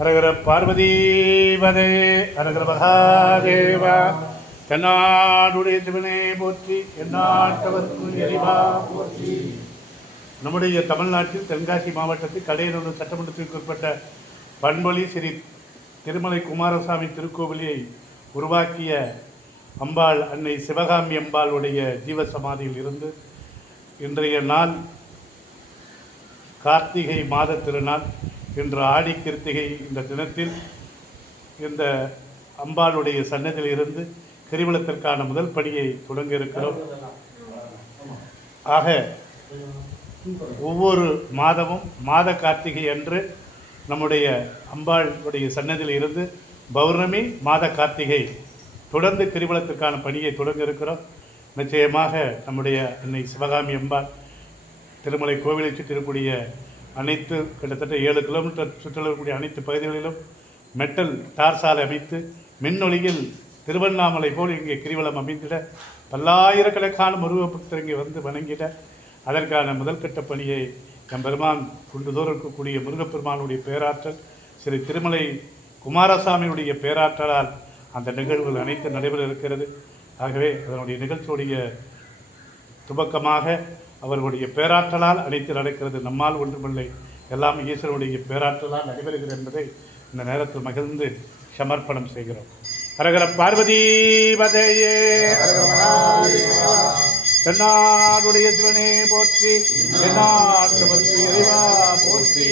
ஹரஹர பார்வதீபதே ஹரஹர மகாதேவா. தென்னாடுடைய சிவனே போற்றி, எந்நாட்டவர்க்கும் இறைவா போற்றி. நம்முடைய தமிழ்நாட்டில் தென்காசி மாவட்டத்தில் கடையனூர் சட்டமன்றத்திற்கு உட்பட்ட பண்பொழி ஸ்ரீ திருமலை குமாரசாமி திருக்கோவிலை உருவாக்கிய அம்பாள் அன்னை சிவகாமி அம்பாளுடைய ஜீவசமாதியில் இருந்து இன்றைய நாள் கார்த்திகை மாத திருநாள். இன்று ஆடி கிருத்திகை. இந்த தினத்தில் இந்த அம்பாளுடைய சன்னதியில் இருந்து கிரிவலத்திற்கான முதல் படியை தொடங்க இருக்கிறோம். ஆக ஒவ்வொரு மாதமும் மாத கார்த்திகை அன்று நம்முடைய அம்பாளுடைய சன்னதியில் இருந்து பௌர்ணமி மாத கார்த்திகை தொடர்ந்து கிரிவலத்திற்கான பணியை தொடங்க இருக்கிறோம். நிச்சயமாக நம்முடைய அன்னை சிவகாமி அம்பாள் திருமலை கோவிலை சுற்றிருக்கக்கூடிய அனைத்து கிட்டத்தட்ட 7 கிலோமீட்டர் சுற்றில் இருக்கக்கூடிய அனைத்து பகுதிகளிலும் மெட்டல் டார் சாலை அமைத்து மின்னொலியில் திருவண்ணாமலை போல் இங்கே கிரிவலம் அமைந்திட பல்லாயிரக்கணக்கான முருக பக்தர் இங்கே வந்து வணங்கிட அதற்கான முதல்கட்ட பணியை எம்பெருமான் குண்டுதோறும் இருக்கக்கூடிய முருகப்பெருமானுடைய பேராற்றல் ஸ்ரீ திருமலை குமாரசாமியுடைய பேராற்றலால் அந்த நிகழ்வுகள் அனைத்து நடைபெற இருக்கிறது. ஆகவே அதனுடைய நிகழ்ச்சியுடைய துவக்கமாக அவர்களுடைய பேராற்றலால் அனைத்து நடக்கிறது. நம்மால் ஒன்றுமில்லை, எல்லாம் ஈஸ்வரனுடைய பேராற்றலால் நடைபெறுகிறது என்பதை இந்த நேரத்தில் மகிழ்ந்து சமர்ப்பணம் செய்கிறோம். ஹரஹர பார்வதீபதேயே தென்னாடுடைய சிவனே போற்றி, எந்நாட்டவர்க்கும் இறைவா போற்றி.